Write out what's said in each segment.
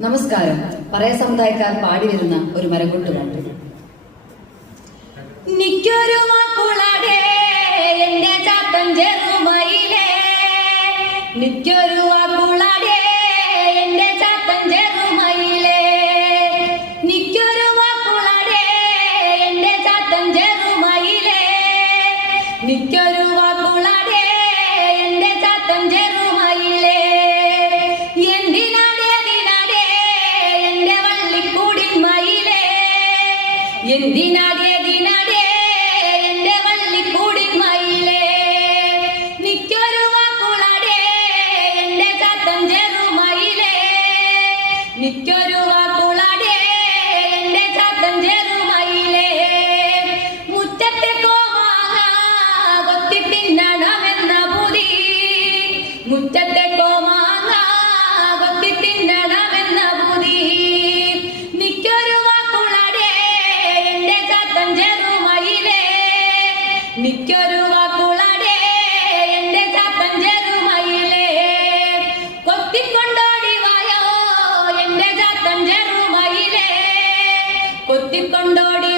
നമസ്കാരം. പറയ സമുദായക്കാർ പാടി വരുന്ന ഒരു മരംകൊട്ട് പാട്ട് നിക്കൊരു മുറ്റത്തെ കോമാങ്ങ കൊത്തി തിന്നണമെന്ന ബുദ്ധി നിക്കൊരു വാക്കുളടേ എന്റെ ചത്തൻ ചെറുമയിലേ. നിക്കൊരു വാക്കുളടേ എന്റെ ചത്തൻ ചെറുമയിലേ. കൊത്തിക്കൊണ്ടോടി വായോ എന്റെ ചത്തൻ ചെറുമയിലേ. കൊത്തിക്കൊണ്ടോടി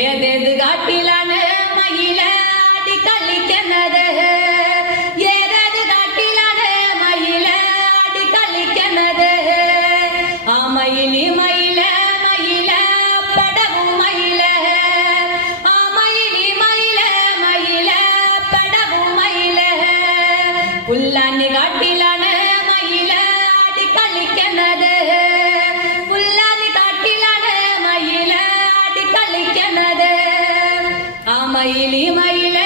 ஏதேது காட்டிலான மயில ஆடி கழிக்கிறது ஏதேது காட்டிலான மயில ஆடி கழிக்கிறது ஆமையினி மயில மயில படவும் மயில. ஆமையினி மயில மயில படவும் மயில. காட்டிலான மயில ஆடி கழிக்கிறது മയിലി മയില